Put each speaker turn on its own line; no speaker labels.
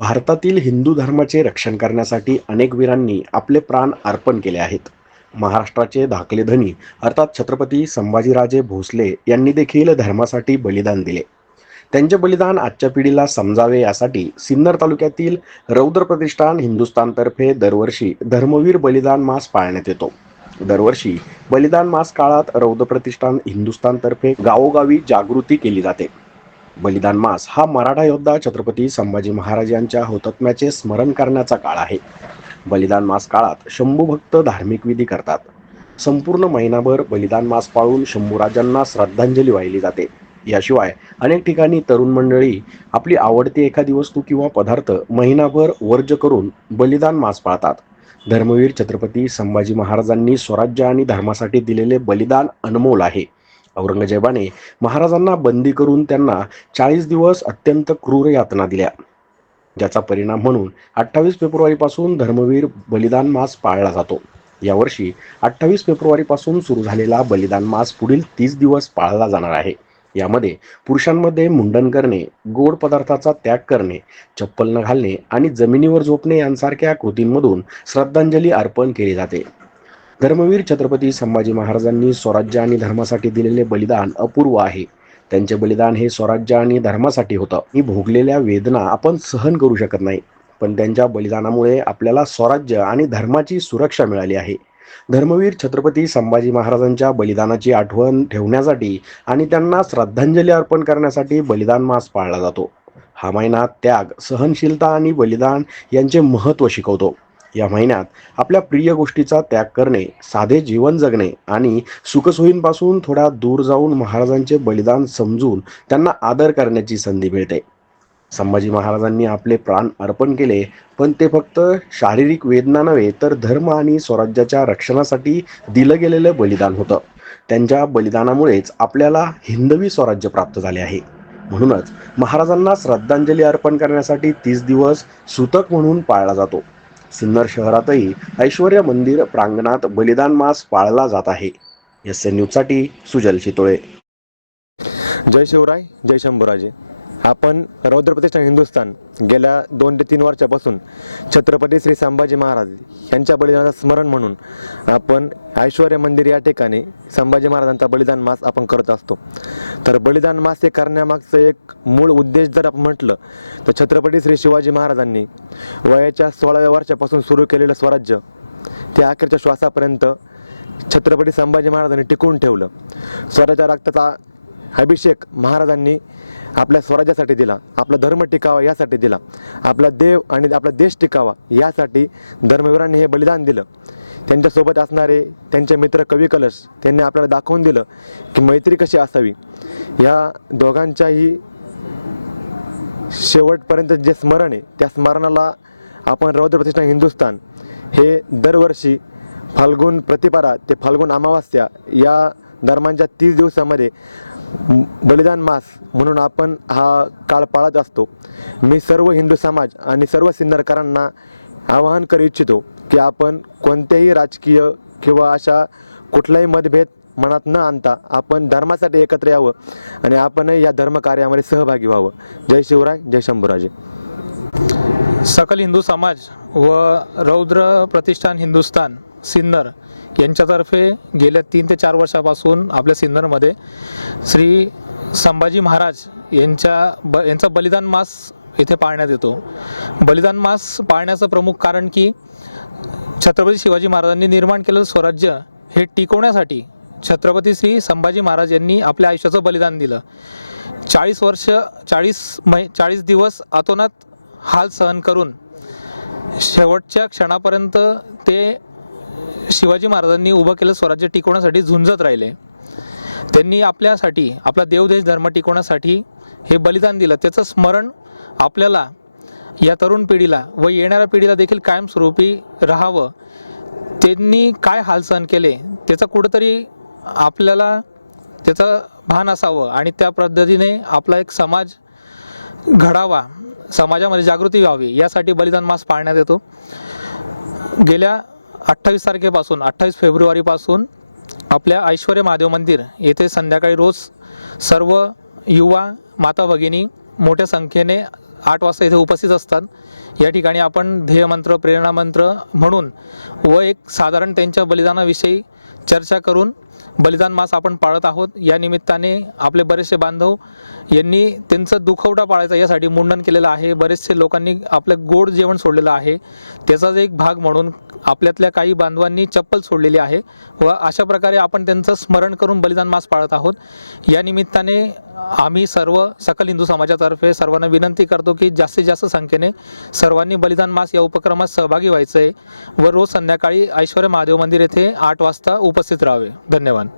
भारतातील हिंदू धर्माचे रक्षण करण्यासाठी अनेक वीरांनी आपले प्राण अर्पण केले आहेत. महाराष्ट्राचे धाकले धनी अर्थात छत्रपती संभाजीराजे भोसले यांनी देखील धर्मासाठी बलिदान दिले. त्यांचे बलिदान आजच्या पिढीला समजावे यासाठी सिन्नर तालुक्यातील रौद्र प्रतिष्ठान हिंदुस्थानतर्फे दरवर्षी धर्मवीर बलिदान मास पाळण्यात येतो. दरवर्षी बलिदान मास काळात रौद्र प्रतिष्ठान हिंदुस्थानतर्फे गावोगावी जागृती केली जाते. बलिदान मास हा मराठा योद्धा छत्रपती संभाजी महाराज यांच्या हुतात्म्याचे स्मरण करण्याचा काळ आहे. बलिदान मास काळात शंभू भक्त धार्मिक विधी करतात. संपूर्ण महिनाभर बलिदान मास पाळून शंभूराजांना श्रद्धांजली वाहिली जाते. याशिवाय अनेक ठिकाणी तरुण मंडळी आपली आवडती एखादी वस्तू किंवा पदार्थ महिनाभर वर्ज करून बलिदान मास पाळतात. धर्मवीर छत्रपती संभाजी महाराजांनी स्वराज्य आणि धर्मासाठी दिलेले बलिदान अनमोल आहे. औरंगजेबाने महाराजांना बंदी करून त्यांना चाळीस दिवस अत्यंत क्रूर यातना दिल्या. ज्याचा परिणाम म्हणून अठ्ठावीस फेब्रुवारीपासून धर्मवीर बलिदान मास पाळला जातो. यावर्षी अठ्ठावीस फेब्रुवारीपासून सुरू झालेला बलिदान मास पुढील तीस दिवस पाळला जाणार आहे. यामध्ये पुरुषांमध्ये मुंडन करणे गोड पदार्थाचा त्याग करणे चप्पल न घालणे आणि जमिनीवर झोपणे यांसारख्या कृतींमधून श्रद्धांजली अर्पण केली जाते. धर्मवीर छत्रपती संभाजी महाराजांनी स्वराज्य आणि धर्मासाठी दिलेले बलिदान अपूर्व आहे. त्यांचे बलिदान हे स्वराज्य आणि धर्मासाठी होतं. ही भोगलेल्या वेदना आपण सहन करू शकत नाही. पण त्यांच्या बलिदानामुळे आपल्याला स्वराज्य आणि धर्माची सुरक्षा मिळाली आहे. धर्मवीर छत्रपती संभाजी महाराजांच्या बलिदानाची आठवण ठेवण्यासाठी आणि त्यांना श्रद्धांजली अर्पण करण्यासाठी बलिदान मास पाळला जातो. हा महिना त्याग सहनशीलता आणि बलिदान यांचे महत्त्व शिकवतो. या महिन्यात आपल्या प्रिय गोष्टीचा त्याग करणे साधे जीवन जगणे आणि सुखसोयींपासून थोडा दूर जाऊन महाराजांचे बलिदान समजून त्यांना आदर करण्याची संधी मिळते. संभाजी महाराजांनी आपले प्राण अर्पण केले पण ते फक्त शारीरिक वेदना नव्हे तर धर्म आणि स्वराज्याच्या रक्षणासाठी दिलं गेलेलं बलिदान होतं. त्यांच्या बलिदानामुळेच आपल्याला हिंदवी स्वराज्य प्राप्त झाले आहे. म्हणूनच महाराजांना श्रद्धांजली अर्पण करण्यासाठी तीस दिवस सुतक म्हणून पाळला जातो. सिन्नर शहरातही ऐश्वर्य मंदिर प्रांगणात बलिदान मास पाळला जात आहे. एस एन न्यूजसाठी सुजल शितोळे.
जय शिवराय जय शंभूराजे. आपण रौद्र प्रतिष्ठान हिंदुस्थान गेल्या दोन ते तीन वर्षापासून छत्रपती श्री संभाजी महाराज यांच्या बलिदानाचं स्मरण म्हणून आपण ऐश्वर्य मंदिर या ठिकाणी संभाजी महाराजांचा बलिदान मास आपण करत असतो. तर बलिदान मास हे करण्यामागचं एक मूळ उद्देश जर आपण म्हटलं तर छत्रपती श्री शिवाजी महाराजांनी वयाच्या सोळाव्या वर्षापासून सुरू केलेलं स्वराज्य ते अखेरच्या श्वासापर्यंत छत्रपती संभाजी महाराजांनी टिकवून ठेवलं. स्वराच्या रक्ताचा अभिषेक महाराजांनी आपल्या स्वराज्यासाठी दिला आपला धर्म टिकावा यासाठी दिला आपला देव आणि आपला देश टिकावा यासाठी धर्मवीरांनी हे बलिदान दिलं. त्यांच्यासोबत असणारे त्यांचे मित्र कवी कलश त्यांनी आपल्याला दाखवून दिलं की मैत्री कशी असावी. या दोघांच्याही शेवटपर्यंत जे स्मरण आहे त्या स्मरणाला आपण रौद्र प्रतिष्ठान हिंदुस्थान हे दरवर्षी फाल्गुन प्रतिपारा ते फाल्गुन अमावास्या या दरम्यानच्या तीस दिवसामध्ये बलिदान मास म्हणून आपण हा काळ पाळत असतो. मी सर्व हिंदू समाज आणि सर्व सिन्नरकरांना आवाहन करू इच्छितो की आपण कोणत्याही राजकीय किंवा अशा कुठलाही मतभेद मनात न आणता आपण धर्मासाठी एकत्र यावं आणि आपणही या धर्मकार्यामध्ये सहभागी व्हावं. जय शिवराय जय शंभूराजे.
सकल हिंदू समाज व रौद्र प्रतिष्ठान हिंदुस्थान सिन्नर यांच्यातर्फे गेल्या तीन ते चार वर्षापासून आपल्या सिन्नरमध्ये श्री संभाजी महाराज यांच्या ब यांचा बलिदान मास येथे पाळण्यात येतो. बलिदान मास पाळण्याचं प्रमुख कारण की छत्रपती शिवाजी महाराजांनी निर्माण केलेलं स्वराज्य हे टिकवण्यासाठी छत्रपती श्री संभाजी महाराज यांनी आपल्या आयुष्याचं बलिदान दिलं. चाळीस वर्ष चाळीस मै चाळीस दिवस अतोनात हाल सहन करून शेवटच्या क्षणापर्यंत ते शिवाजी महाराजांनी उभं केलं स्वराज्य टिकवण्यासाठी झुंजत राहिले. त्यांनी आपल्यासाठी आपला देवदेश धर्म टिकवण्यासाठी हे बलिदान दिलं. त्याचं स्मरण आपल्याला या तरुण पिढीला व येणाऱ्या पिढीला देखील कायमस्वरूपी राहावं. त्यांनी काय हाल सहन केले त्याचा कुठंतरी आपल्याला त्याचं भान असावं आणि त्या पद्धतीने आपला एक समाज घडावा समाजामध्ये जागृती व्हावी यासाठी बलिदान मास पाळण्यात येतो. गेल्या अठ्ठावीस तारखेपासून अठ्ठावीस फेब्रुवारीपासून आपल्या ऐश्वर्य महादेव मंदिर येथे संध्याकाळी रोज सर्व युवा माता भगिनी मोठ्या संख्येने आठ वाजता इथे उपस्थित असतात. या ठिकाणी आपण ध्येयमंत्र प्रेरणामंत्र म्हणून व एक साधारण त्यांच्या बलिदानाविषयी चर्चा करून बलिदान मास आपण पाळत आहोत. या निमित्ताने आपले बरेचसे बांधव यांनी त्यांचं दुखवटा पाळायचा यासाठी मुंडन केलेलं आहे. बरेचसे लोकांनी आपलं गोड जेवण सोडलेलं आहे. त्याचाच एक भाग म्हणून आपल्यातल्या काही बांधवांनी चप्पल सोडलेली आहे व अशा प्रकारे आपण त्यांचं स्मरण करून बलिदान मास पाळत आहोत. या निमित्ताने आम्ही सर्व सकल हिंदू समाजातर्फे सर्वांना विनंती करतो की जास्तीत जास्त संख्येने सर्वांनी बलिदान मास या उपक्रमात सहभागी व्हायचं आहे व रोज संध्याकाळी ऐश्वर्य महादेव मंदिर येथे आठ वाजता उपस्थित राहावे. धन्यवाद.